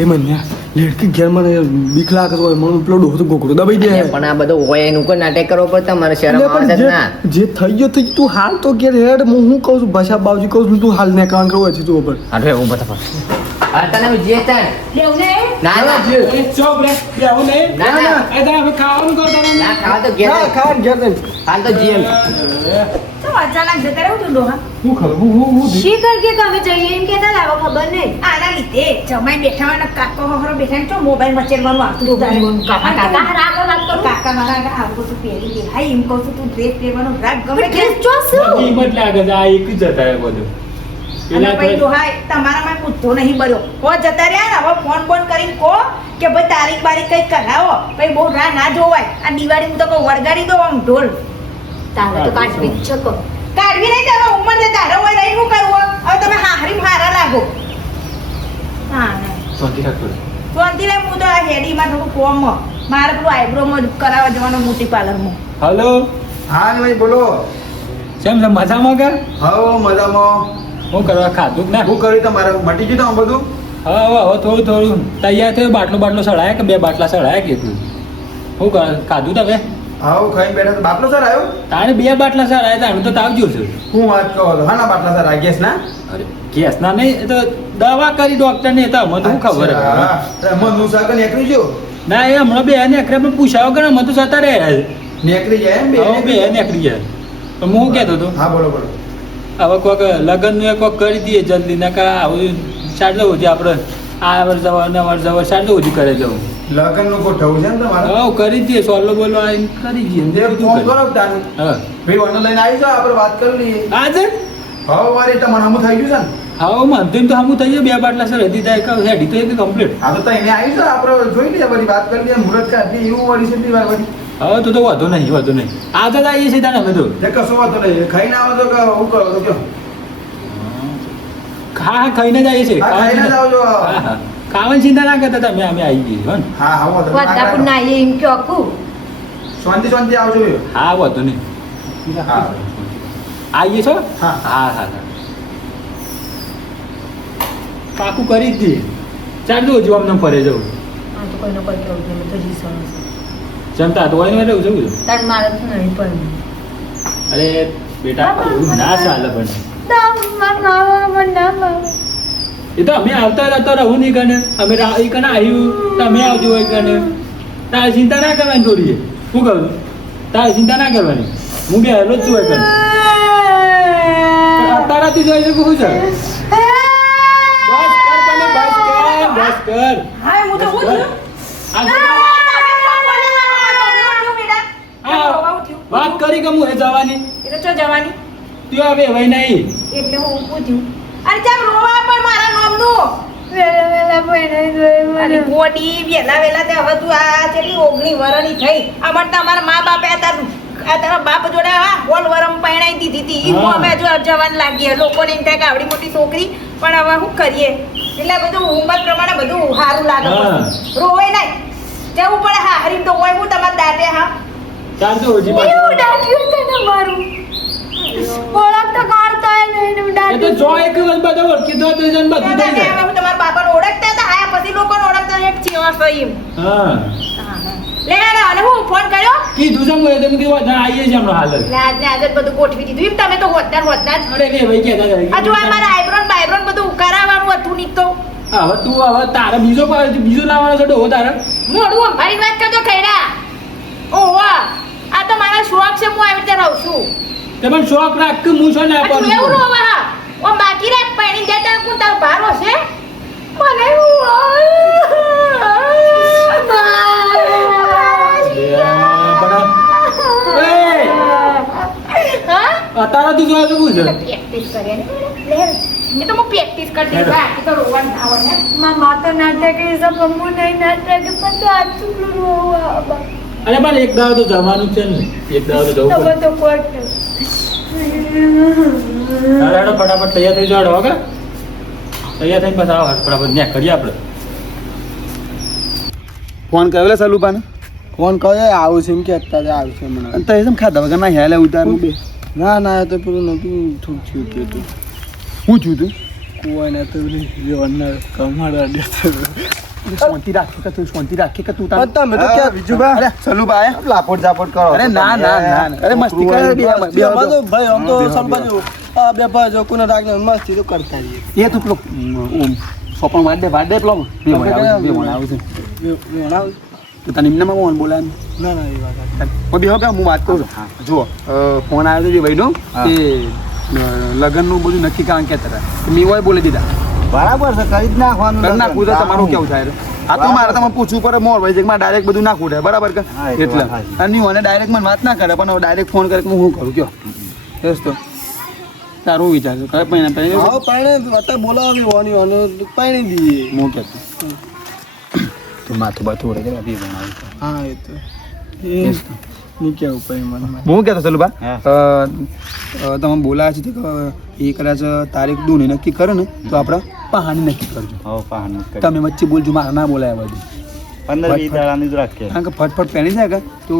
એ મને લેડકી ઘેર મને બીક લાગે છે મને પેલો ડોહો તો ગોકળો દબાઈ દે પણ આ બધું હોય એનું કોઈ નાટક કરવો પડે તમારે શરમ આવે છે ના જે થઈ ગયો તું હાલ તો ઘેર હેડ હું કહું છું ભાષા બાવજી કહું છું તું હાલ ને કામ કરવો છે તું ઉપર અરે હું બતા આ તને જે તને લેવું ને ના ના ચોપ રે આવું નહીં ના ના એ તો હવે ખાવાનું કરતા ના ખાવા તો ઘેર ખા ઘેર દે હાલ તો જીએમ તો અચાનક જતા રહું તું ડોહા હું ખબર હું શી કરકે તમે જઈએ એમ કેતા લાવો ખબર નહીં આના લીધે જમાઈ બેઠા હોય ને કાકો હરો બેઠા તો મોબાઈલ મચેરવાનું આવતું હતું કાકા કાકા રાગ વાત કરો કાકા મારા આવું બધું પહેરી દે હાઈ એમ કહું છું તું ડ્રેસ પહેરવાનો રાગ ગમે ડ્રેસ ચોસું કિંમત લાગે છે આ એક જ જતા રહે બધું અને ભાઈ ડોહા તમારામાં બુદ્ધો નહીં બળ્યો હો જતા રહ્યા ને હવે ફોન ફોન કરીને કહો કે ભાઈ તારીખ બારીખ કઈ કરાવો ભાઈ બહુ રાહ ના જોવાય આ દિવાળી હું તો કહું વળગાડી દો આમ ઢોલ તારે તો કાઢવી જ શકો કાઢવી નહીં તારો ઉંમર છે તારો હોય રહી શું કરવું હવે તમે હારી હારા લાગો હા શાંતિ રાખો શાંતિ લે હું તો આ હેડીમાં થોડું ફોર્મ મારે પેલું આઈબ્રોમાં કરાવવા જવાનું મોટી પાર્લરમાં હેલો હા ને ભાઈ બોલો કેમ છે મજામાં કે હા મજામાં હું કરવા ખાધું જ ના શું કર્યું તમારે મટી ગયું આમ બધું હવે થોડું થોડું તૈયાર થયો બાટલો સળાયા કે 2 બાટલા સળાયા કીધું હું ખાધું તમે હા ખાઈ બેઠા તો બાટલો સર આવ્યો તાણે 2 બાટલા સળાયા તાણે તો તાવ જોશે હું વાત કહો છો હા ના બાટલા સર આ ગેસ ના અરે કેસ ના નહીં એ તો દવા કરી ડોક્ટર ને તો મને શું ખબર મન હું સાકર નીકળી ગયો ના એ હમણાં બે નેકરે પણ પૂછાવો કે મને તો જતા રહે નીકળી જાય એમ હવે બે નીકળી જાય પણ હું કહેતો હતો હા બોલો બોલો હવે કોઈક લગ્નનું કોઈક કરી દઈએ જલ્દી ના કા આવું સાંજે સુધી આપણે આ વર્ષ જવા સાંજે સુધી કરે જવું લગ્ન નું ગોઠવવું છે ને તમારે હા કરી દઈએ સોલો બોલો આવીને કરી દઈએ તે ફોન કરો તાનું હા ભાઈ ઓનલાઈન લઈને આવી જાઓ આપણે વાત કરી લઈએ આજે હા વારે તમારે હમું થઈ ગયું છે ને હા માનતો તો હમું થઈ જાય 2 બાટલા સર હજી થાય હેડી તો એક કમ્પ્લીટ હા તો એને આવી જાઓ આપણે જોઈ લઈએ બધી વાત કરી લઈએ મુહૂર્ત કાઢી એવું વળી છે વાર બધી હવે તો વાંધો નહીં આજે જ આવીએ છીએ તાને અમે તો તે કશો વાંધો નહીં ખાઈને આવો તો કે હું કરો તો કયો હા ખાઈને જ આવીએ છીએ હા ખાઈને જ આવજો હા ખાવાની ચિંતા ના કરતા તમે અમે આવી જઈએ હો ને હા હા વાંધો નહીં. વદાપુર ના આવીએ એમ કયો આખું શાંતિ શાંતિ આવજો ભાઈ. હા વાંધો નહીં હા આવીએ છો હા. હા પાકું કરી જ દઈએ ચાલજો હજુ અમને ફરે જવું હા તો કોઈનો કોઈ કેવું નહીં તો રીસવાનું જમતા તો હોય ને જવું તાર મારે તો નહીં પણ અરે બેટા એવું ના ચાલે પણ એ તો અમે આવતા રહેતા રહું નહીં કને અમે એ કને આવ્યું તમે આવજો હોય કને તારે ચિંતા ના કરવાની થોડી શું કહું તારે ચિંતા ના કરવાની હું બી હેલો જ છું હોય કને તારાથી જોઈ શકું શું છે બસ કર હા હું તો બસ કર. વાત કરી કે હું એ જવાની એટલે ચો જવાની ત્યાં હવે હવે નહીં એટલે હું પૂછ્યું અરે ચાલ રોવા પણ મારા નામનું અરે ગોડી વેલા તે હવે તું આ કેટલી 19 વર્ષની થઈ અમાર તમારા મા બાપે આ તારા બાપ જોડે હા હોલ વરમ પરણાઈ દીધી હતી ઈ હા. અમે જો જવાન લાગી લોકોને એમ થાય કે આવડી મોટી છોકરી પણ હવે શું કરીએ એટલે બધું ઉંમર પ્રમાણે બધું સારું લાગે હા. રોવાય નહીં જવું પડે હા હરીમ તો હોય હું તમારે દાટે હા ચાલજો હજી એવું પાછું. દાટ્યું તને મારું ઓળખ તો કાઢતા નહીં એ તો દાટ્યું જો એક દિવસ બધા ઓળખી દો તો જન બધું થઈ જાય તમારા બાપાને ઓળખતા હતા આયા પછી લોકોને ઓળખતા એક ચેવા સહી હા લે અને હું ફોન કર્યો કીધું છે મેં તમે કીધું ના આવીએ છીએ હમણાં હાલ જ. લે આજને આજે જ બધું ગોઠવી દીધું એમ તમે તો હોતદાર જ અરે કે ભાઈ કહેતા હતા. હજુ આ મારા આઈબ્રોન બાઈબ્રોન બધું કરાવવાનું હતું નહીં તો હવે તું હવે તારે બીજો લાવવાનો છે ડોહો તારે મોઢું અંભારી વાત કરજો ખૈરા ઓહો આ તો મારા શોખ છે હું આવી રીતે રહું છું તે પણ શોખ રાખ કે હું છો ના આ તું એવું રોવા હા ઓ બાકી રાખ પાણી જતા કોણ તારો ભારો છે મને અત્યારથી જોવા જવું છે પ્રેક્ટિસ કરે ને લે એ તો હું પ્રેક્ટિસ કરતી હેલો. બાકી તો રોવાનું ના હોય ને મામા તો નાટક એ सब मम्मू नहीं नाटक पर तो आज तुम रोवा અરે પણ એક દાવ તો જવાનું છે ને એક દાવ તો જવું तब પડે. तो कोट અરે હેડો ફટાફટ તૈયાર થઈ જાવ ઓકે તૈયાર થઈને પછી આવો ફટાફટ ન્યા કરીએ આપણે ફોન કરેલો સલુપાને ફોન કરે આવું છે એમ કે અત્યારે આવું છે હમણાં તો એ ખાધા વગર ના હેલે ઉતારું બે ના તો પેલું નતું થોડું થયું હતું હું છું તું કોઈ ના તો પેલી જીવનના કમાડા દેતો શાંતિ રાખી કે તું શાંતિ રાખી કે તું તાર તમે તો ક્યાં વિજુભા અરે સલુભા આયા લાપોટ જાપોટ કરો અરે ના ના ના અરે મસ્તી કરે બે ભાઈ આમ તો સંભાજો આ બે ભાઈ જો કોને રાખને મસ્તી તો કરતા રહીએ એ તું પેલો સોપણ વાડે પેલો બે આવું છે તો તને એમને કોણ બોલાય ના ના એ વાત કોઈ બે હું વાત કરું છું જુઓ ફોન આવ્યો છે ભાઈનો તે લગ્નનું બધું નક્કી કારણ કે હતા મેં હોય બોલી દીધા બરાબર છે કરી જ નાખવાનું ઘર નાખવું તો તમારું કેવું થાય આ તો મારે તમે પૂછવું પડે મોર ભાઈ મારે ડાયરેક્ટ બધું નાખવું થાય બરાબર કે હા, એ તો એટલે વાત સાચી. અને મને ડાયરેક્ટ મને વાત ના કરે પણ ડાયરેક્ટ ફોન કરે કે હું શું કરું કયો બસ તો તારું વિચાર છે કઈ પણ પહેલા આવો પાણે અત્યારે બોલાવી વાની અને પાણી દઈએ હું કહેતો તું માથું બાથું ઓળે કે બી બનાવી હા એ તો એ ની કેવું પડે મને હું કહેતો ચલુબા હા. તમે બોલાયા છે કે એ કદાચ તારીખ દૂને નક્કી કરો ને તો આપણે પહાણી નક્કી કરજો હો પાહન કરી તમે વચ્ચે બોલજો મારે ના બોલાયા બધું 15-20 દાડાની જ રાખીએ કારણ કે ફટફટ પહેરી જાય કે તો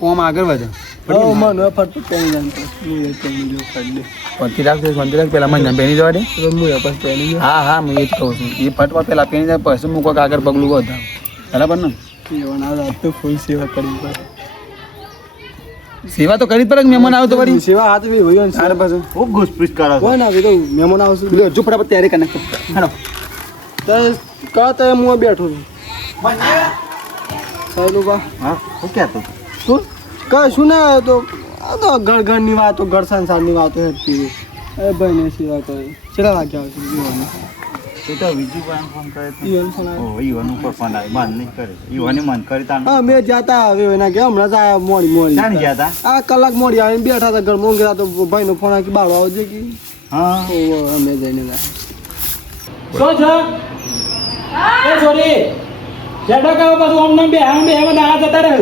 કોમ આગળ વધે હા મને ફટફટ પહેરી જાણતો હું એ પહેરી લો કરી દે શાંતિ રાખ પેલા મને પહેરી જવા દે તો હું એ પછી પહેરી ગયો હા હા હું એ જ કહું છું એ ફટફટ પેલા પહેરી જાય પછી હું કોઈક આગળ પગલું વધારું બરાબર ને એવાના રાત તો ફૂલ સેવા કરવી પડે સેવા તો કરી જ પડે કે મહેમાન આવે તો વળી સેવા હાથ બી હોય ને અરે પાછું ખૂબ ઘૂસપીસ કરો છો હોય ને હવે તો મહેમાન આવશે લ્યો જો ફટાફટ તૈયારી કરી નાખો હાલો તો કા તો હું બેઠો છું સાહેબ બા હા શું કહેતો શું કશું ના તો આ તો ઘરની વાતો ઘર સંસારની વાતો હેઠતી એ ભાઈને સેવા કરે કેટલા વાગ્યા આવશે જીવવાનું એ તો વિજુભાઈ ફોન કરે તો ઈવન ફોન આવ્યો. ઓ ઈવન ઉપર ફોન આવે મન નહીં કરે ઈવને મન કરી તાણ હા મેં જાતા હવે એના કે હમણાં જ આયા મોડી ક્યાં મોડી ગયા હતા આ કલાક મોડી આવીને બેઠા હતા ઘરમાં ઊંઘ્યા તો ભાઈનો ફોન આવી બાળો આવજે કે હા અમે જઈને જાય શું છે એ છોરી જેડો કહો પાછું આમ નામ બે બધા આ જતા રહે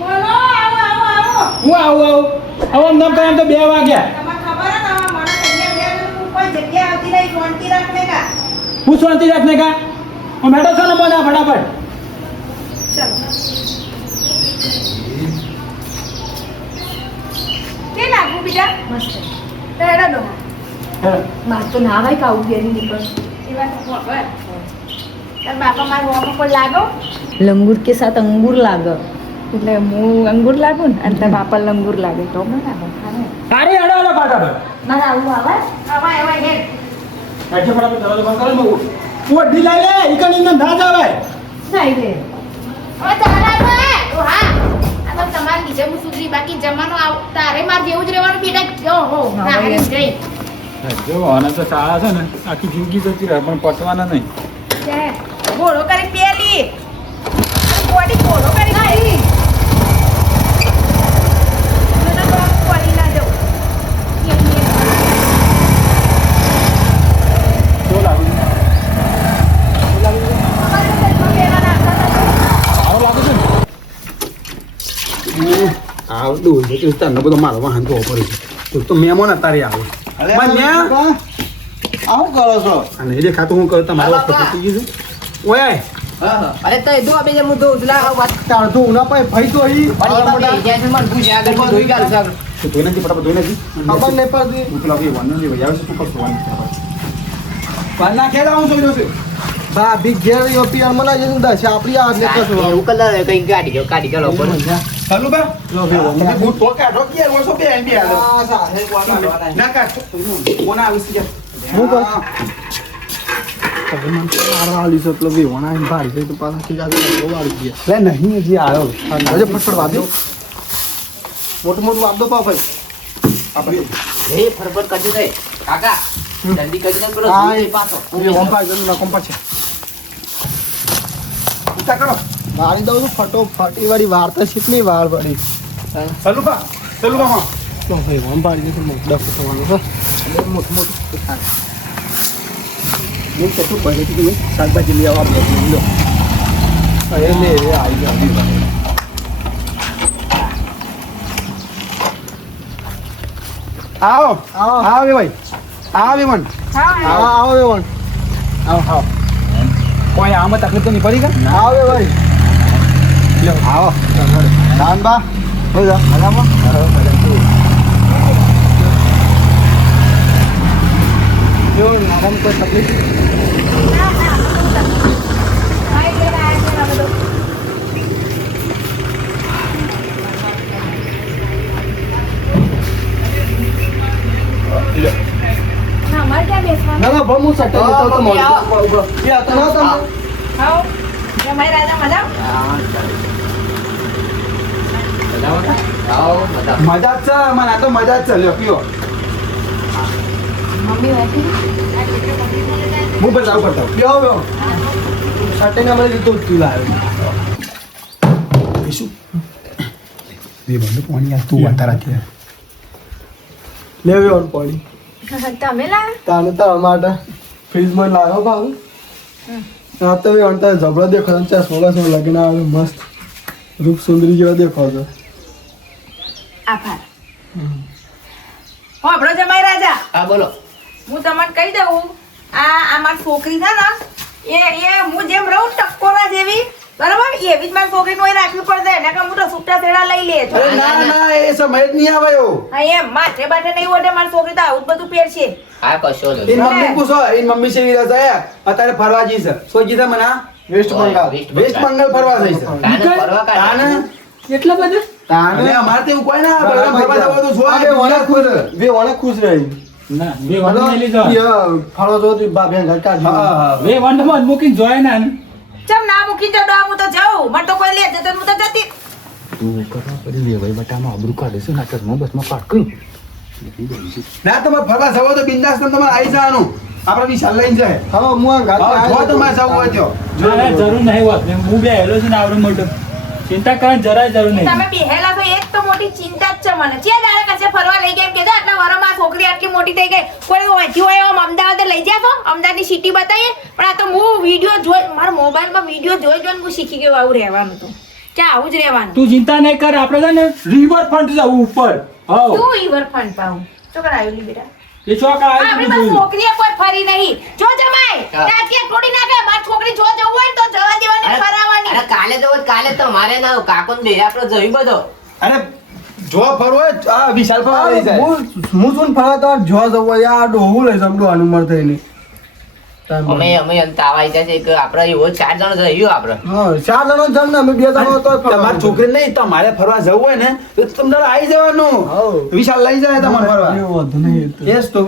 બોલો આવો આવો આવો હું આવું આમ નામ કહે તો 2 વાગ્યા તમારે ખબર હે ને આવા માણસ અહીંયા બે કોઈ જગ્યા આવતી નહીં શાંતિ રાખને કા હું શાંતિ રાખને કા હું મેડો છો ને બોલા ફટાફટ ચલો કે લાગુ બીજા મસ્ત તેડા દો માર તો ના ભાઈ કાઉ બેની નીકળ એ વાત ખબર તાર બાપા માર હોમો કોઈ લાગો લંગૂર કે સાથ અંગૂર લાગે એટલે હું અંગૂર લાગુ ને અને તારા બાપા લંગૂર લાગે તો મને લાગે ખાને તારી અડો અડો ફટાફટ મારે આવું આવે આવા આવા હે એટલે ફટાફટ દરવાજો બંધ કરો બહુ તું અડી લઈ લે ઈકન ઇન ના જાવાય નહીં રે હવે તારા તો હે ઓ હા આ તો તમાર નીચે હું સુધરી બાકી જમાનો તારે માર જેવું જ રહેવાનું બેટા ઓહો ના હરી ગઈ જો આને તો શાળા છે ને આખી જિંદગી જતી રહે પણ પટવાના નહીં છે ઘોડો કરી પેલી બોડી ઘોડો કરી પેલી મને તો પડી ના દઉં શું લાગુ સારું લાગે છે ને આવડું છે તો તને બધો મારો વાહન તો પડે છે તો મહેમાન અત્યારે આવે અરે મન્યા આવું કરો છો અને એ દેખાતું હું કહું તમારો વસ્તુ પતી ગયું છે ઓય અરે તો એ દો આપી જે હું તો ઉજલા વાત તારતો ઉના પાય ભાઈ તો અહીં પણ એ મોટા જ્યાં છે મને પૂછે આગળ ધોઈ ગાલ છે તો ધોઈ નથી ફટાફટ ધોઈ નથી ખબર નહીં પડતી હું પેલા ભાઈ વાંધો નહીં ભાઈ આવે છે તું કરશો વાંધો ના ખેલા હું જોઈ રહ્યો છું બા બી ઘેર યો પિયર મને જઈને દસ આપણી આ ને કશું એવું કલર કઈ ગાડી જો કાઢી ગયો પર ચાલુ બા તમે બૂટ તો કાઢો કે યાર વર્ષો બે આઈ બે આલો આ સાહેબ ના કાઢ કોના આવી છે હું કર તમે મને મારવા આલી છે પેલો વેવાના આઈને ભાડી છે તો પાછા ખીજાતી બહુ વાળી ગયા લે નહીં હજી આવ્યો આજે ફટફટ વાદ્યો મોટું મોટું વાદ્યો પા ભાઈ આપણે એ ફરફર કરજો તે કાકા જલ્દી કરી દો પેલો હા, ધોઈ એ પાછો એ વંપા ગયું ના કંપા છે ઉતા કરો મારી દઉં છું ફટોફટ એ વાળી વાર્તા શીખ નહીં વાર પડી ચાલુ બા માં તો ભાઈ વંપાડી છે ડફ થવાનું છે મોટું મોટું હું કહેતું પહેલેથી તમે શાકભાજી લઈ આવવા આપણે લો એ લે એ આવી ગયા આવો આવો આવો ભાઈ આવો મન આવો આવો વેવણ આવો આવો કોઈ આમાં તકલીફ તો નહીં પડી કે આવો ભાઈ લો આવો દાનબા હો જા મજામાં જો નામ કોઈ તકલીફ ક્યાં બેસવાનું ના ના ભાઈ હું સટે હા, જતો તો મમ્મી, આવો. મોડું એ હતો ના તમે આવો જમાઈ રાજા મજા આવો બધા મજા જ છે મને, આ તો મજા જ છે. લ્યો પીઓ. મમ્મી વાતી હું બતાવું પડતા. બ્યો બ્યો સટે ના મને લીધું તું લાવ્યો શું બે બંધ પાણી યાર તું વાતા રાખી. લેવ્યો પાણી તમે લા તાને તારા માટે ફ્રીજમાં લાવ્યો ભાવ આ તો એ અંતર જબરો દેખો ચશ્મા બસમાં લગીને આવે મસ્ત રૂપ સુંદરી જેવા દેખો છો આભાર હો આપણો જમાઈ રાજા હા બોલો હું તમને કહી દઉં આ મારી છોકરી છે ને એ હું જેમ રહું ટકોરા જેવી બરાબર એવી જ મારી છોકરીનું એ રાખવી પડશે એને કે હું તો છૂટા છેડા લઈ લે છો અરે ના ના એ સમય જ નહીં આવ્યો. હા એમ માથે બાથે નહીં ઓઢે મારી છોકરી તો આવું જ બધું પહેરશે હા કશો એની નહીં મમ્મી પૂછો, એની મમ્મી છે વિરસ આયા અત્યારે ફરવા જઈ છે. શું કીધા મને આ? વેસ્ટ ઓય, બંગાળ. વેસ્ટ બંગાળ. વેસ્ટ બંગાળ ફરવા જઈ છે. તાને ફરવા કાઢે. તાને એટલા બધા તાને અમારે તો એવું કોઈ ના આપણે ફરવા જવું તો જોવા બે વણા ખુશ બે વણા ખુશ રહી ના બે વાંધો લઈ જાઓ ફળો જો બાબે ઘર કાઢી હા હા બે વાંધો માં મૂકીને જોય ના ચમ ના મૂકી દો હું તો જાઉં મને તો કોઈ લે જતો હું તો જતી ના તમારે ફરવા જવો તો બિંદાસ તમારે આવી જવાનું. આપણે વિશાલ લઈને જાય. હા હું આ ઘાટ હા, જો તમારે જવું હોય તો. ના ના જરૂર નહીં હોત હું બે હેલો છું ને આવડું મોટું ચિંતા કરવાની જરાય જરૂર નહીં તમે બેહેલા તો એક તો મોટી ચિંતા જ છે મને ચિયા દાડે કશે ફરવા લઈ ગયા એમ કીધું આટલા વરમાં છોકરી આટલી મોટી થઈ ગઈ કોઈ ઓછી હોય એમ અમદાવાદ લઈ ગયા તો અમદાવાદની સિટી બતાવીએ પણ આ તો હું વિડીયો જોઈ મારા મોબાઈલમાં વિડીયો જોઈને હું શીખી ગયો આવું રહેવાનું તો ક્યાં આવું જ રહેવાનું તું ચિંતા નહીં કર આપણે છે ને રિવરફ્રન્ટ જવું ઉપર હાઉ તું ઈવરફ્રન્ટ પાઉં તો કરાયું લી બેટા એ ચોક આપણી પાસે આવી છોકરીએ કોઈ ફરી નહીં જો જમાય હા. ત્યાં થોડી નાખે મારી છોકરી જો જવું હોય ને તો જવા દેવાની ફરાવાની અરે કાલે તો કાલે તો મારે ના કાકો ને બે આપણે જોયું બધો અરે જો ફરવો હોય તો આ વિશાલ ફરવા લઈ જાય. હું શું ફરવા તો જો જવું યાર ડોહું લઈ જમ ડોહાનું ઉંમર થઈને અમે તાવ આવી જાય છે કે આપણે એવો 4 જણ જઈએ આપણે હા 4 જણો જમ ને અમે 2 જણો તો તમારી છોકરી નહીં તમારે ફરવા જવું હોય ને તો તમને આવી જવાનું. હાઉ. વિશાલ લઈ જાય તમારે ફરવા. એવું હતું નહીં તો. યસ તો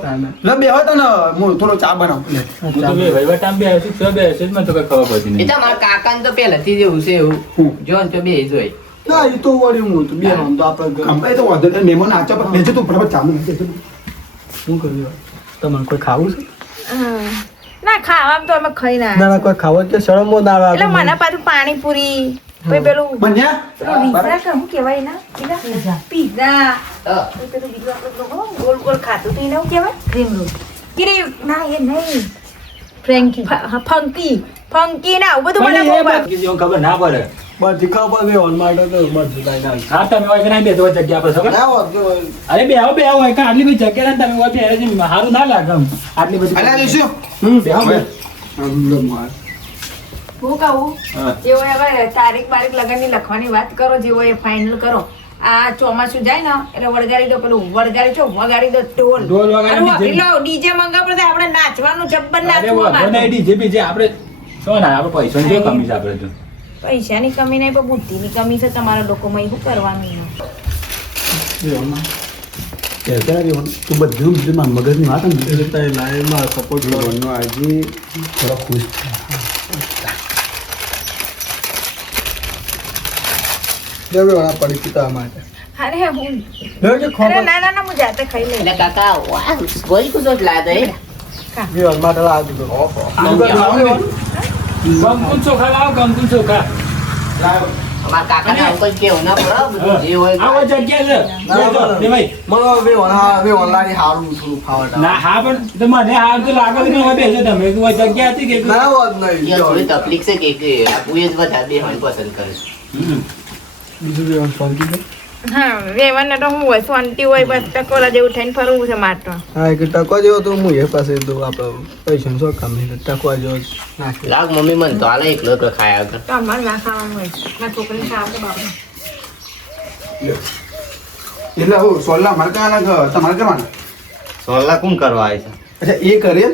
લે બે હોય તો ને હું થોડો ચા બનાવું. લે. હું તો બે વહીવટ આમ બે હશે છ બે હશે જ મને તો કઈ ખબર પડતી એ નહીં તો મારા કાકા ને તો પહેલાથી જ એવું છે એવું જો ને તો બે જોઈ ના એ તો વળી હું તો બે તો આપણે કમ્પ્લેટ તો વાંધો નહીં. મહેમાન આચો પર લેજે તું ફટાફટ ચા બનાવી. શું કર્યું તમારે કોઈ ખાવું છે ના ખાવામાં તો અમે ખાઈ ના ના ના કોઈ ખાવા કે શરમો ના આવે એટલે મને પાછું પાણીપુરી પછી પેલું મન્યા પેલું રીઝા કે શું કહેવાય ના પીઝા પીઝા હા. પછી પેલું બીજું આપણે લોકો ગોળ ગોળ ખાતું હતું એને શું કહેવાય ક્રીમ રોલ ક્રીમ ના એ નહીં ફ્રેન્કી ફંકી ફંકી ના આવું બધું મને બહુ ભાવે. પણ એ ખબર ના પડે બધી ખબર બે ઓન માટે તો બધું લઈને આવી હા તમે હોય કે નહીં બે તો જગ્યા આપણે સગા ના હોત કે હોય. અરે બે આવો હોય કે આટલી બધી જગ્યા ને તમે હોય બે છે સારું ના લાગે આમ. આટલી બધી અલ્યા જોઈશું. બે આવો બે. હું કહું હા. જે હોય હવે તારીખ બારીખ લગનની લખવાની વાત કરો જે હોય એ ફાઇનલ કરો આ ચોમાસું જાય ને એટલે વળગાડી દો પેલું વળગાડી છો વગાડી દો ઢોલ ઢોલ વગાડી DJ. એટલે ડીજે મંગાવો તો આપણે નાચવાનું જબ્બર અરે નાચવું વાંધો અમારે. નહીં ડીજે બીજે આપણે શું ના આપણે પૈસાની જો કમી છે આપણે તો પૈસાની કમી નહીં પણ બુદ્ધિની કમી છે તમારા લોકોમાં શું કરવાનું તું બધું બધું મારા મગજની વાત ને એટલે તારી લાઈનમાં સપોર્ટ કરો જીવનનો આજે થોડો ખુશ દેવે વાળા પડી પિતા માટે અરે હું દેવે કે અરે ખબર ના ના ના હું જાતે ખાઈ લઈ એટલે કાકા વાહ ગોઈ કુછ લાયા તો બે ઓન માટે આ દીધો ગમકુન ચોખા લાવો ગમકુન ચોખા અમારા કાકા ને અંકલ કેવું ના પડે બધું જે હોય આવો જગ્યા છે બે જો, બે ભાઈ મને બે ઓનલાઈન હારું થોડું ખાવા ના હા પણ તો મને હાર તો લાગે છે કે હવે બેસો તમે તું આ જગ્યા હતી કે ના હોત નહીં યાર થોડી તકલીફ છે કે આપું જ બધા બે હોય પસંદ કરે હમ. બીજું બે ઓન શાંતિ છે હા વેવાને તો હું હોય શાંતિ હોય બસ ટકોરા જેવું થઈને ફરવું છે માટો હા એક ટકો જેવો તો હું એ પાસે તો આપણે પૈસા શું કામ નહીં ટકવા જેવો જ નાખી લાગ મમ્મી મને તો હાલે એકલો એકલો ખાયા આગળ તો અમારે ના ખાવાનું હોય મારા છોકરીને ખાવાનું તો બાપરે. એટલે હું સોલ્લા મારે કરવાના તમારે કરવાના સોલા કોણ કરવા આવે છે અચ્છા એ કરે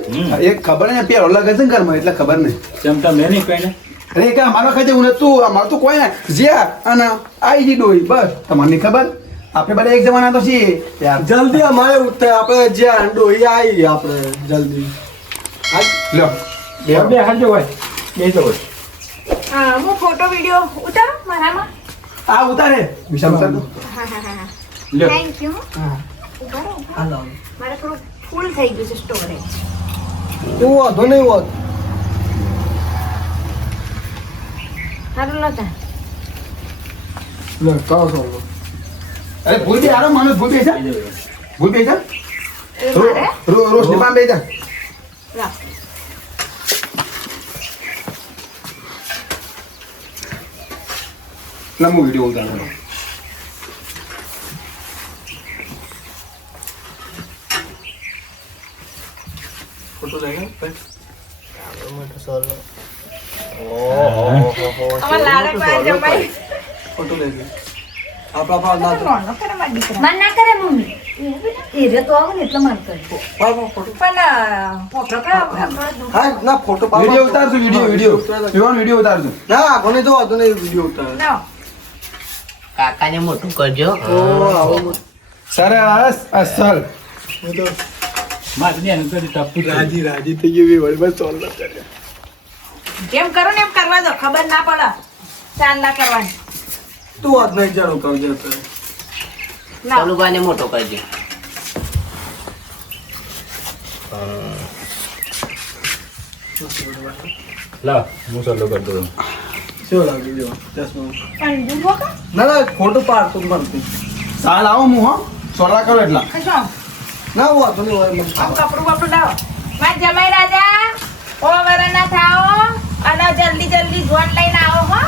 એક ખબર નહીં પેલો લગન છે ને ઘરમાં એટલે ખબર નહીં જેમ તમે નહીં કહીને અરે કે અમારો ખાતે હું નતું અમારું તો કોઈ ના જ્યાં અને આઈ જી ડોઈ બસ તમને નહીં ખબર આપણે બધા એક જમાના તો છીએ યાર. જલ્દી અમારે ઉઠે આપણે જે ડોહી આવી આપણે જલ્દી લ્યો બે હાલ જો ભાઈ બે તો ભાઈ હા હું ફોટો વિડીયો ઉતારો મારામાં આ ઉતારે વિશાલ ઉતાર દો. હા હા હા લ્યો થેન્ક યુ ઉતારો હાલો મારે થોડું ફૂલ થઈ ગયું છે સ્ટોરેજ એવું વાંધો નહીં હોત સારું નતા લે કરો છો અરે ભૂલ બે હારો માણસ ભૂલ બે છે ભૂલ બે છે એ મારે રોશની પામ બે છે લાવ લંબુ વિડીયો ઉતારો ફોટો લઈ અમાર લાડકવાળા જમાઈ ફોટો લઈ આપણા ફાળ ના મોનો કરે મારા દીકરા માર ના કરે મમ્મી એ રે તો આવું ને એટલે માર કરે ફોટો પણ ફોટો કરા હા ના ફોટો વિડીયો ઉતારજો વિડીયો વિડીયો વિડીયો ઉતારજો ના કોને જો વાંધો નહીં વિડીયો ઉતારે ના કાકાને મોટું કરજો ઓ આવો સરસ અસલ મારી એનું કરી ટપુ રાજી રાજી થઈ ગઈ વળી બસ ચોલ ના કરે જેમ કરો ને એમ કરવા દો ખબર ના પડે ચાલ ના કરવાની તું વાત નહીં જાણો કરજે તો ના સોલુભાઈને મોટો કરજો લા હું ચાલો કરતો શું લાગી જો ચશ્મા પણ જુઓ કા ના ના ફોટો પાડતો બનતી સાલ આવો હું હો સોલા કરો એટલા કશો ના વાંધો નહીં હોય મને આમ કપડું બપડું લાવો માર જમાઈ રાજા ઓ વરના થાઓ અને જલ્દી જલ્દી જોન લઈને આવો હો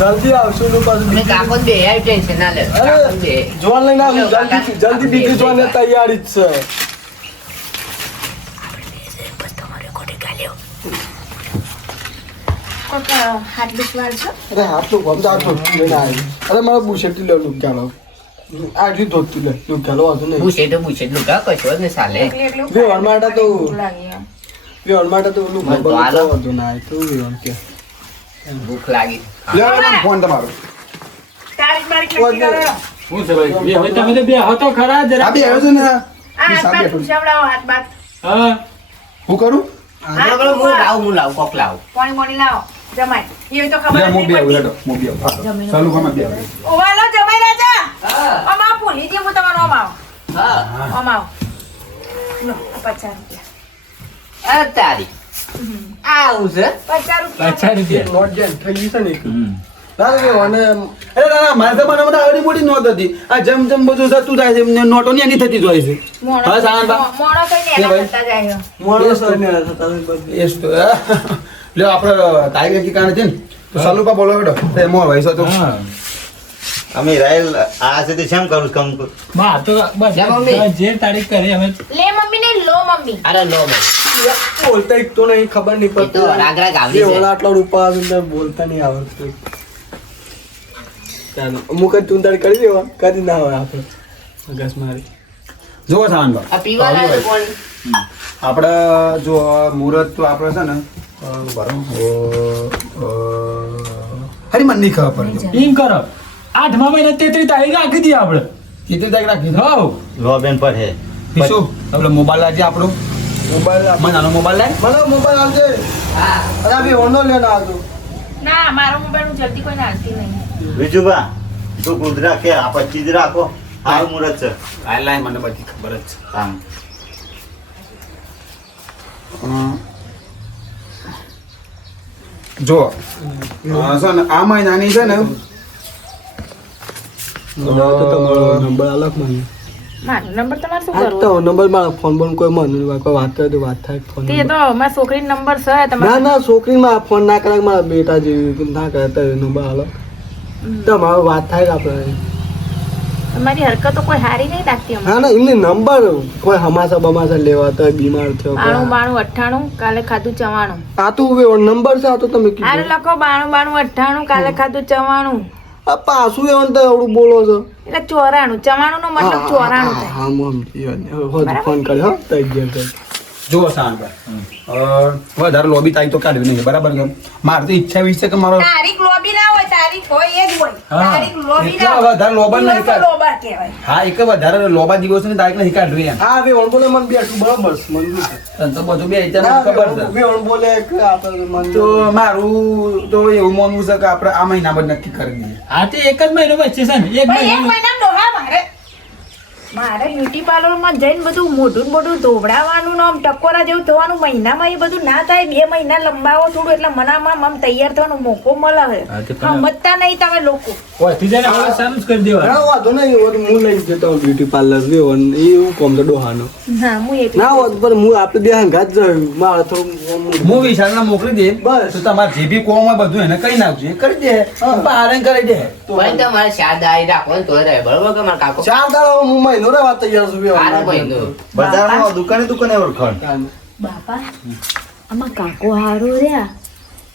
જલ્દી આવશું નું પાછું અમે કાકો બે ટેન્શન ના લે કાકો બે જોન લઈને આવશું જલ્દી જલ્દી બીજી જોવાની તૈયારી જ છે કોક હાથ બિસ્વાલ છો અરે હાથ નું ગમ આ ધોતી લઈને આવી અરે મારે બુશેટી લે લુક ચાલો આ જી ધોતી લે લુક ચાલો વાંધો નહીં બુશેટ લુકા કશો જ ને સાલે એકલી એકલી વેવણ માટે તો લાગી એમ. વેવણ માટે તો લુક મને તો હાલો. વાંધો ના આવે તો વેવણ કે ભૂખ લાગી લ્યો તમારો ફોન તમારો તારીખ બારીખ નક્કી કરો હું છે ભાઈ બે હવે તમે તો બે હતો ખરા જરા આ બે આવ્યો છે ને આ હાથ સાબે બાથ પૂછાવડાવો હાથ બાથ હા હું કરું હું લાવ કોક લાવ પાણી મોણી લાવો જમાઈ એ તો ખબર લે જ મો નહીં બે પડતી. આવ્યો મો બે આવ્યો ચાલુ કોમાં બે આવ્યો ઓવાલો જમાઈ રાજા હા અમાવ ભૂલી દી હું તમારો અમાવ હા અમાવ લો આ 50 રૂપિયા આ તારી આવું છે 50 રૂપિયા 50 રૂપિયા નોટ જેન થઈ ગઈ છે ને એક. હમ. ના વેવણ અરે ના મારા જમાનામાં તો આવડી મોટી નોટ હતી આ જેમ જેમ બધું થતું જાય છે એમને નોટો ની એની થતી જાય છે મોણો હા, સાંભળ. મોણો કઈ એ ભાઈ. નેલા કરતા જાય મોણો સરને હતા તમે બધી એસ તો લ્યો આપણે તારી વેકી કાણે છે ને તો સાલુપા બોલો બેટો એ મો ભાઈ તો હા અમે રાયલ આ છે તે શેમ કરું કમ બા તો બસ જા મમ્મી. તમે જે તારીખ કરી અમે લે મમ્મી ને લો મમ્મી અરે લો મને બોલતા એક તો નહીં ખબર નહીં એ તો રાગ રાગ આવડી છે વેવણ આટલા રૂપા આવે ને બોલતા નહીં આવડતું ચાલો અમુક જ તું તારી કરી દેવા કરી ના હોય આપણે અગસ મારી જુઓ સાંભળો આ પીવાના છે કોણ આપણે જો મુહૂર્ત તો આપણે છે ને બરો હરી મને નહીં ખબર પડતી એમ કરો 8મા મહિના 33 તારીખ રાખી દઈએ આપણે કેટલી તારીખ રાખી હો લો બેન પર હે શું આપણે મોબાઈલ લાવજે આપણો મોબાઈલ મને નાનો મોબાઈલ લાય મને મોબાઈલ આવજે હા અરે આ વેવણનો લેના આવજો ના મારો મોબાઈલ હું જલ્દી કોઈ નાખતી નહીં બીજું બા તું કુદરા કે આ પચીસ રાખો આ મુરત છે લાય લાય મને બધી ખબર જ છે કામ જો છે ને આ મહિનાની છે ને તો તમારો નંબર અલગ મને મારો નંબર તમારે શું આ કરવો તો નંબર મારો ફોન બોન કોઈ મને કોઈ વાત કરે તો વાત થાય ફોન તે તો મારા છોકરીનો નંબર છે ના તમારે ના છોકરીમાં ફોન ના કરે મારા બેટા જેવી ના કરે તો નંબર હાલો તમારો વાત થાય કે આપણે તમારી હરકતો કોઈ હારી નહીં લાગતી અમને હા ના એમને નંબર કોઈ હમાસા બમાસા લેવા તો બીમાર થયો કોઈ. 92 કાલે ખાધું 94 આ તો નંબર છે આ તો તમે હારે કીધું લખો 92 કાલે ખાધું 94 આ પાછું એવું તો એવડું બોલો છો એટલે 94 નો મતલબ 94 થાય હા હું સમજી ગયો. હોજ ફોન કર્યો હો તો 11 થાય જુઓ સાંભળ વધારે લોબી તારી તો કાઢવી નહીં બરાબર કે મારે તો ઈચ્છા એવી છે કે મારો તારીખ લોબી ના હોય, તારીખ હોય એ જ હોય. હા. તારીખ લોબી એટલા ના હોય. વધારે લોબા નહીં દિવસો કાઢ. લોબા કહેવાય. હા એક વધારે લોબા દિવસની તારીખ નહીં કાઢવી એમ હા બે બોલે મને બેઠું બરાબર છે, મને બી છે. તને તો બધું બે તને ખબર છે બે બોલે કે આપણે મન તો મારું તો એવું માનવું છે કે આપણે આ મહિના બાદ નક્કી કરી દઈએ હા તે એક જ મહિનો વચ્ચે છે ને એક ભાઈ, એક મહિનો મહિનામાં ડોહા મારે બ્યુટી પાર્લરમાં જઈને બધું મોઢું ને મોઢું ધોવડાવવાનું ને આમ ટકોરા જેવું થવાનું મહિનામાં એ બધું ના થાય. 2 મહિના લંબાવો થોડું એટલે મનામાં આમ તૈયાર થવાનો મોકો મળે છે. હા, તે પણ- સમજતા નહીં તમે લોકો. ઓયથી જઈને હવે સારું જ કરી દેવાનું ના વાંધો નહીં, હું લઈ જતો હું બ્યુટી પાર્લર બે એવું કોમ તો ડોહાનો હા, હું એટલું ના હોત પણ હું આપણે બે હંગાત જ મારે થોડું હું વિશાલને મોકલી દે બસ. તો તમારે જે બી કોમ હોય બધું એને કહી નાખજો એ કરી દે પારણ કરી દે ભાઈ તમારે શાદાઈ રાખો ને તો રહે બરોબર કે મારા કાકો ચાર દાડા હું મહિનો રહેવા તૈયાર છું બે આનો મહિનો બજારમાં દુકાને ઓળખાણ બાપા આમાં કાકો હારો રહ્યા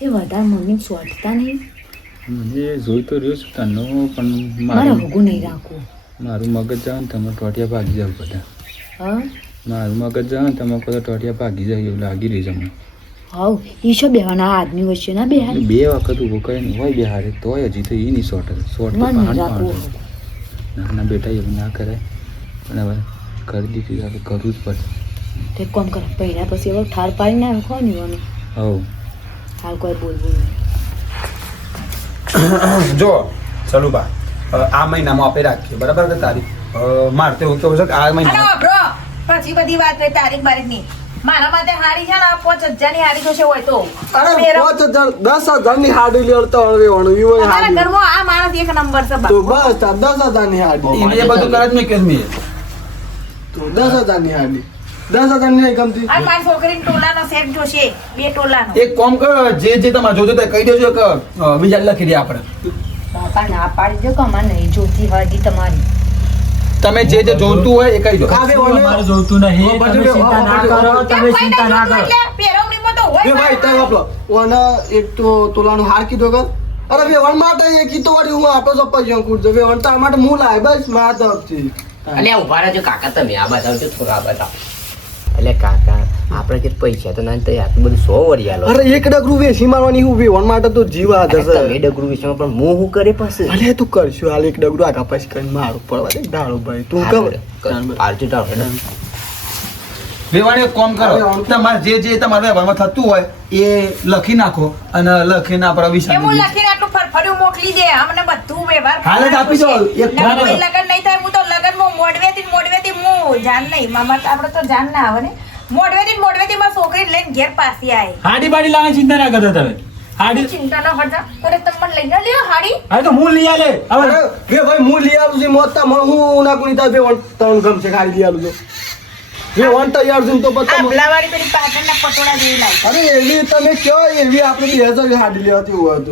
એ વધારે મમ્મી સોટતા નહીં. મને જોઈ તો રહ્યો છું તનો પણ મારે હગું નહીં રાખવું. મારું મગજ જાવ ને તમે ટોટિયા ભાગી જાવ બધા હા મારું મગજ જાવ ને તમે બધા ટોટિયા ભાગી જાય એવું લાગી રહી છે મને હાવ એ શું બેવાના આદમી વચ્ચે ના બેહાય. એટલે 2 વખત ઊભો કરીને હોય બેહારે તોય હજી તો એ નહીં શોર્ટ તો ના નહીં પાણી રાખવું. પાણી ના બેટા એવું ના કરાય પણ હવે કરી દીધું આપણે કરવું જ પડે તે કોમ કરો પહેલા પછી હવે ઠાર પાડી ના રાખો ને ઈવાનું. હવ હાલ કોઈ બોલવું નહીં. જો ચલો બા આ મહિનામાં આપણે રાખીએ બરાબર કે તારીખ મારે તો એવું કેવું છે કે આ અને મહિનામાં બ્રો, પછી બધી વાત થઈ તારીખ બારીખની. મારા માટે હાડી છે ને 5,000 ની હાડી થશે હોય તો અરે પહેરો. 5,000 10,000 ની હાડી લેવડતા રહેવાનું એવું હોય અમારા હાડી ઘરમાં આ માણસ એક નંબર છે તો બાપુ. બસ 10,000 ની હાડી એને એ બધું કરે જ મેં કે મેં તો 10,000 ની હાડી 10,000 ની ગમતી આ મારી છોકરીને ટોલાનો સેટ જોશે, 2 ટોલાનો. એક કોમ કરો જે તમારે જોજો તે કહી દેજો કે બીજા લખી દે આપણે બાપા ના પાડી દો કે અમારે નહીં જોતી હજી તમારી. તમે જે જોતું હોય એ કહી દો આ બે ઓને મારે જોતું નહીં તમે ચિંતા ના કરો તમે કેમ ચિંતા ના કરો એટલે પહેરવણીમાં તો હોય બે ભાઈ મારા તય વાપલો ઓને એક તો તોલાનું હાર કીધો કર અરે બે વણ માટે એ કીધો વળી હું આપો સપ્પા જ્યાં કૂદજો બે વણ તાર માટે હું લાય બસ મારા તરફથી એટલે ઉભા રહેજો કાકા તમે આ બતાવજો થોડા આ બતાવો એટલે કાકા આપણે જે પૈસા તો ના તો આટલું બધું 100 વરિયાલો અરે એક ડગરું વેસી મારવાની હું બે વણ માટે તો જીવ આ તમે જશે ડગરું વિશે પણ હું શું કરે પછી અરે તું કરશું હાલ એક ડગરું આગા પાછી કરીને મારું પડવા દે ડાળો ભાઈ તું ખબર આરજુ ટાળો વેવાણી એક કોમ કરો તમારે જે તમારે વ્યવહારમાં થતું હોય એ લખી નાખો અને લખીને આપણા એ વિશે હું લખીને આટલું ફરફર્યું મોકલી દે અમને બધું વ્યવહાર હાલ જ આપી દો. એક ના, ફોન કોઈ લગન નહીં થાય હું તો લગનમાં મોડવેથી હું જાન નહીં મામા આપણે તો જાન ના આવે ને મોડવેથી મારી છોકરીને લઈને ઘેર પાછી આવે. હાડી બાડી લાવવાની ચિંતા ના કરતા તમે હાડી ચિંતા ના કરતા તો તમે લઈને લ્યો હાડી. હા તો હું લઈ આલે હવે અરે બે ભાઈ હું લઈ આવું છું મોત મને હું ના કોની તાર બે વણ ત્રણ ગમશે ખાલી લઈ આવું છું બે વણ તૈયાર છું તો આ બતા ભલાવાળી પેલી પાટણના પટોળા જેવી લાગે. અરે એવી તમે કયો એવી આપણે 2000 હાડી લેવાતી હોય તો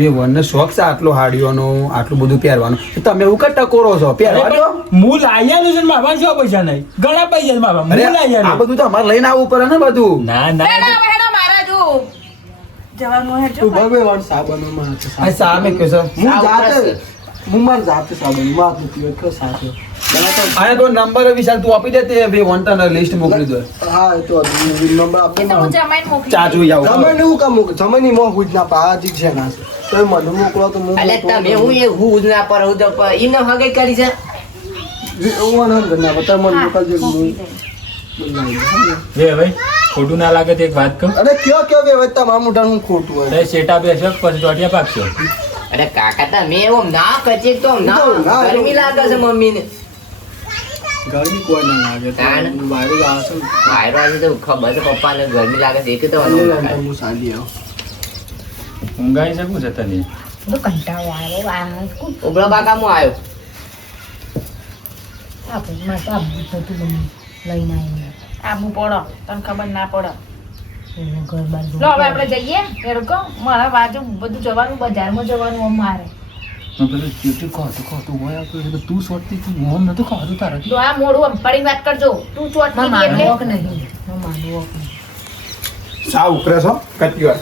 વેવણને શોખ છે આટલો હાડીઓનો આટલું બધું પહેરવાનું તો તમે એવું કઈ ટકોરો છો પહેરવા દો હું લાઈ આલું છું ને મારા પાસે પૈસા નહીં ઘણા પૈસા છે મારા પાસે. હું લાઈ આ આલું બધું તો અમારે લઈને આવવું પડે ને બધું ના હેડો, ના હેડો, મારા જો જવાનું હે જો. તું ભલે વણ સાબનો માં આ સામે કે છે હું જાતે હું માર જાતે સાબન માં નથી કે સાથે આને તો નંબર વિશાલ તું આપી દે તે વેવણ તને લિસ્ટ મોકલી દો હા એ તો નંબર એ આપે તો હું જમાઈને મોકલી ચાચુ દઈશ. આવું જમાઈ ને હું કામ મોકલું જમાઈ ની મોં હુજ ના પાજી છે ના તો એ મને મોકલો તો હું એટલે તમે હું એ હું ના પર હું તો ઈને હગે કરી છે ઓવન હંગ ના બતા મને મોકલજે હું વે ભાઈ ખોટું ના લાગે તો એક વાત કહું અરે કયો બે વત્તા મામુઢા હું ખોટું હોય તે શેટા બેસો પછી ટોટિયા પાકશો અરે કાકા તમે એમ ના કચે તો ના ના, ગરમી લાગે છે મમ્મીને ગરમી કોઈ ના લાગે તાણ. તો બારી આવે છે વાયરો આજે તો ખબર છે પપ્પાને ગરમી લાગે છે એક તો હું સાંજે આવું ઊંઘાઈ શકું છે તને તો કંટાળો આવ્યો આ કોણ ઉભરો કાકા હું આવ્યો આપણે માં તો આ બધું લઈને આવીને આબુ પડો તને ખબર ના પડે. એનું ઘર બાર લો હવે આપણે જઈએ હેડકો મારા બાજુ બધું જવાનું બજારમાં જવાનું આમ મારે હું પેલું ચેટી ખાતું હોય આપણું એટલે તું સોટતી તું મોમ નતું ખાતું તારાથી તો આ મોડું આમ પડી વાત કરજો તું ચોટતી માં હતી માનવો એટલે કે નહીં માનવો કે નહીં. સા ઉપરે છો કટકી વાર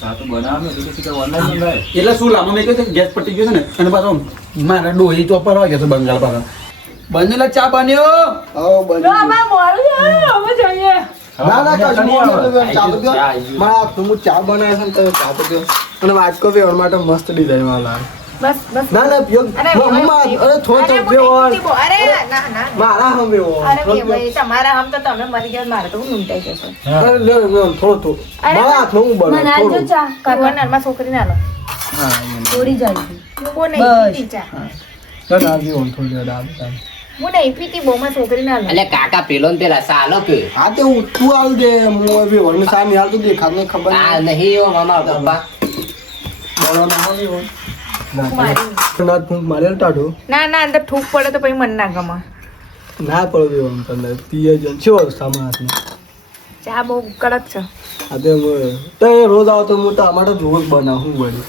સાતું બનાવે તો પછી ઓનલાઈન મંગાય એટલે શું લાંબો મેં કહ્યું ગેસ પટી ગયો છે ને અને પાછો મારા ડોહી ચોપર હોય કે છે બંગાળ પાછળ બનેલા ચા બન્યો આવો બની ગયું. ના ના કશું નહીં નહીં આવે. આવે. ચા તો પીઓ. ચા આવી ગયું. મારા હાથનું હું ચા બનાવે છે ને તમે ચા તો પીઓ. અને વાટકો વેવણ માટે મસ્ત ડિઝાઇન વાળા લાવે. બસ બસ ના ના પીઓ. અરે અરે થોડો અરે વેવણ. અરે ના ના મારા હમ વેવણ. અરે ભાઈ તમારા આમ તો તમે મરી ગયા મારે તો હું ઊંટાઈ જશે અરે લે લે, થોડો અરે મારા હાથમાં હું બનાવું થોડું. ભગવાન છોકરી ના લો હા હું નહીં પીતી ચા ના ના વેવણ થોડી વાર આવે. હું નહીં પીતી બહુ માં છોકરી ના લો એટલે કાકા પેલો ને પેલા સાલો કે હા તે હું તું આલ દે હું વેવણ ને સામે હાલ તો દેખાત નહીં ખબર આ નહીં એવો મામા પપ્પા બોલો ના હોય વેવણ. મારી ના ફૂંક મારે ટાઢો ના ના અંદર થૂક પડે તો પછી મન ના ગમે ના પડે વેવણ તને પીએ જન છે સામે હાથમાં. ચા બહુ કડક છે હા તે હું તો રોજ આવો તો હું તો અમારે તો રોજ બનાવું વળી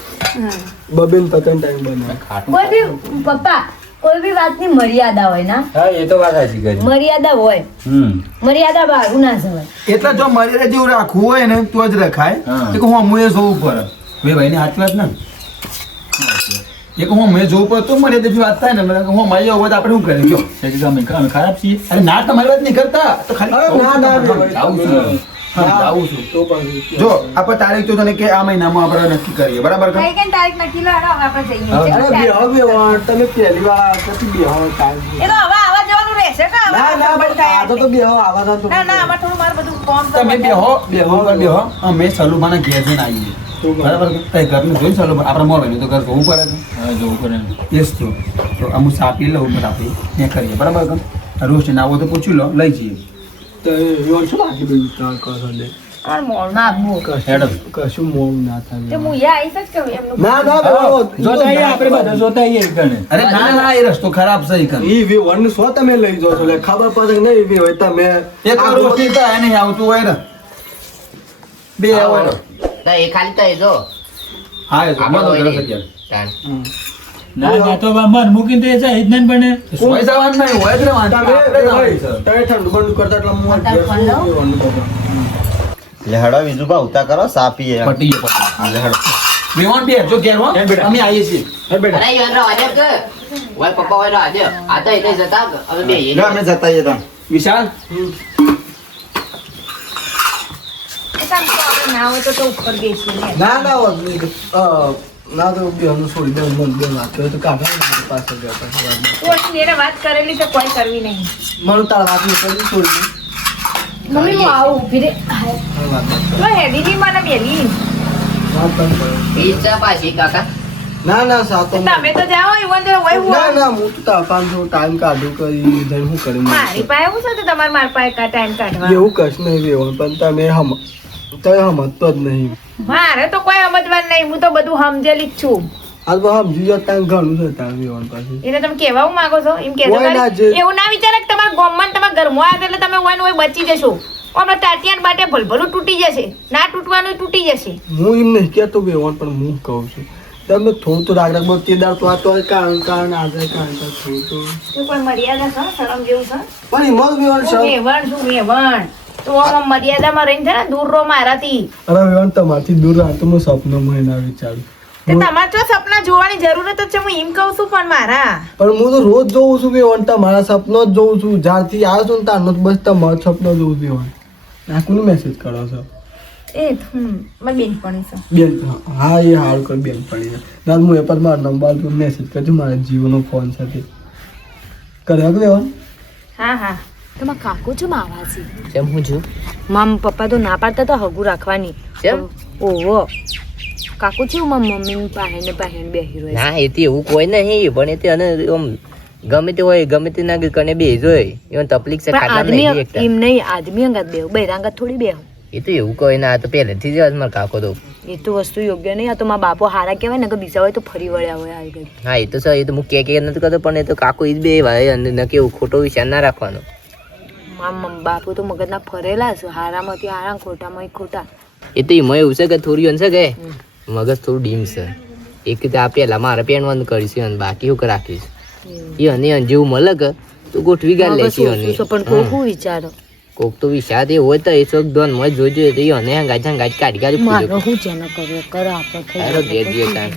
બબેન પતન ટાઈમ બનાવે. કોઈ બી પપ્પા કોઈ બી વાતની મર્યાદા હોય ના હા એ તો વાત સાચી કરી મર્યાદા હોય મર્યાદા બહારું ના જવાય. એટલે જો મર્યાદા જેવું રાખવું હોય ને તો જ રખાય હા. એક હું અમુએ જોવું પડે બે ભાઈ ની સાચી વાત ને એક હું મેં જોવું પડે તો મર્યાદા જેવી વાત થાય ને મને હું મારી હોય તો આપણે શું કરીએ જો સાચી અમે ખરાબ છીએ અરે ના તમારી વાત નહીં કરતા તો ખાલી અરે ના, ના, જાઉં ના. છું હા, જાઉં છું તો પછી જો આપણે તારીખ તો તને કે આ મહિનામાં આપણે નક્કી કરીએ બરાબર કઈ કઈ તારીખ નક્કી લો હેડો, હવે આપણે જઈએ છીએ. અરે બેહો બેહો તમે પહેલી વાર પછી બેહો ટાઈમ. એ તો હવે આવા જવાનું રહેશે કે હવે ના ના ખબર ભાઈ થાય આ તો બેહો આવા તો ના ના આમાં થોડું મારે બધું ફોર્મ તમે બેહો બેહો પર બેહો અમે સલુભાના ઘેર જઈને આવીએ બરાબર કઈ ઘરનું જોઈને સલુભા આપણે મોબાઈલ તો ઘર જોવું પડે છે હા જોવું પડે યસ તો અમુક સાપી લઉં પણ આપણે ત્યાં કરીએ બરાબર કે રોજ ના આવો તો પૂછી લો લઈ જઈએ તો એવું શું આટલી બધી ત્રણ કરો દે મારે મોડ ના બહુ હેડો કશું મોડું ના તે થાય. હું યા આવીશ જ કે એમનું ના ના બેહો. જોતા આવીએ આપણે બધા જોતા આવીએ એક ગણે અરે ના ના એ રસ્તો ખરાબ છે ઈ કન ઈ વેવણ સો તમે લઈ જાઓ છો એટલે ખબર પડે કે નહીં વે હોય તમે એક રોટી તો એને આવતું હોય ને બે હોય ને તો એ ખાલી તો એ જો હા એ તો આપણે મનો હોય કરે નહીં. છે તાણ. ના ના તો મન મૂકીને તો એ જાય જ નહીં બને સોય જવાનું નહીં હોય જ ને વાંધો તમે આપણે જ ભાઈ, આવવાનું છે. તમે ઠંડુ બંધ કરતા એટલે હું અત્યારે ફોન લાવો. વેવણનું કરું. એટલે હડો બીજું ભાવ ઉતા કરો સાપીએ પટી ગયો, પટી ગયો. એટલે હડો વેવાણ બે જો ઘેર હો. કેમ બેટા? અમે આવીએ છીએ હે બેટા અરે યાર આજે કે ઓય પપ્પા ઓય આજે આ તો એટલે જતા હવે બે લો અમે જતા જઈએ તમે વિશાલ કામ તો આપણે ના હોય તો ઉપર ગઈ છીએ ને. ના ના તો બેહનું છોડી દે મન બે વાત કરે તો કાઢા ને મારી પાસે ગયા પછી વાતમાં. તું હજી એને વાત કરેલી તો કોઈ કરવી નહીં મારું તાર વાત નહીં કરી છોડી દે. મમ્મી હું આવું ઊભી રે હા, વાત ના કર. તો હેડી ની મને બેલી વાત ના કર. પીઝા પાછી કાકા ના ના સાતો તમે તો જાઓ ઈવન તો હોય હું ના આવું. ના હું તો તાપાન છું ટાઈમ કાઢું કરી જઈને હું કરી મારી પાસે એવું છે તો તમારે મારી પાસે ટાઈમ કાઢવા એવું કશ નહીં વેવણ પણ તમે સમજતો જ નહીં. મારે તો કોઈ સમજવાનું નહીં હું તો બધું સમજેલી જ છું આ તો સમજી જાવ ત્યાં ઘણું છે ત્યાં વેવણ પાસે. એટલે તમે કેવા હું માંગો છો એમ કહેજો હોય ના ખરી. જે- એવું ના વિચારે કે તમારા ગામમાં ને તમારા ઘરમાં આવે એટલે તમે હોય ને હોય બચી જશો હમણાં ટાટિયાન બાટે ભલભલું તૂટી જશે ના તૂટવાનું તૂટી જશે હું એમ નહીં કહેતો વેવણ પણ હું કહું છું તમે થોડું તો રાગ રાગ તે દાળ તો આ તો કારણ કારણ આજે કારણ તો થોડું તો તો કોઈ મર્યાદા છે શરમ જેવું છે પણ એમાં વેવણ હું છે. વેવણ છું વેવણ તો આમ મર્યાદામાં રહીને છે ને દૂર રહો મારાથી અરે વેવણ તમારથી દૂર રાખતો હું સપનામાં ના વિચારું. તે તમારે જો સપના જોવાની જરૂરત જ છે હું એમ કહું છું પણ મારા પણ હું તો રોજ જોઉં છું વેવણ તમારા સપનો જ જોઉં છું જ્યારથી આવ્યો છું ને ત્યારનો જ બસ તમારો સપનો જોઉં છું વેવણ. આ કોને મેસેજ કરો છો એ મારી બેનપણી છે બેન હા એ હાલ કર બેન પડી ના હું એ પર મારો નંબર તું મેસેજ કરજો મારા જીઓનો ફોન સાથે કર્યો કે વેવણ. હા હા તમારા કાકો છે માવાસી કેમ હું છું મામ પપ્પા તો ના પાડતા તો હગું રાખવાની કેમ? ઓહો કાકો છે મારા મમ્મી પાસે બેહી રહ્યો ના એ તો એવું કોઈ નહીં પણ એ તો અને આમ ગમે તે હોય ગમે તે ના કને બે જોય એવું તકલીફ છે પણ ખાટલા આદમી નહીં એકતા. એમ નહીં આદમી અંગાત બેહું બૈરાંગાત થોડી બેહું એ તો એવું કોઈ ના આ તો પહેલેથી જ મારા કાકો તો એ તો વસ્તુ યોગ્ય નહીં આ તો મારા બાપો હારા કહેવાય ને કે બીજા હોય તો ફરી વળ્યા હોય આવી ગઈ હા એ તો સર એ તો હું કે નથી કરતો પણ એ તો કાકો એ જ બે ભાઈ અને ન કેવું ખોટો વિચાર ના રાખવાનો મારા બાપુ તો મગજના ફરેલા છે હારામાંથી હારા ખોટામાં ખોટા એ તો એમાં એવું છે કે થોડી છે કે મગજ થોડું ડીમ છે એક રીતે આ પહેલા મારે પહેરવાનું કરીશું અને બાકી હું રાખીશ એ અને જેવું મળે કે તો ગોઠવી ગાલ લે છે ઓછું છે પણ કોકું વિચારો કોક તો વિચાર એ હોય તો એ શોખ દોન મજ જોઈજો તો એ અને હંગાજ કાઢી કાઢી મારો હું જેને કર્યો કરો આપણે ઘેર જઈએ તાણ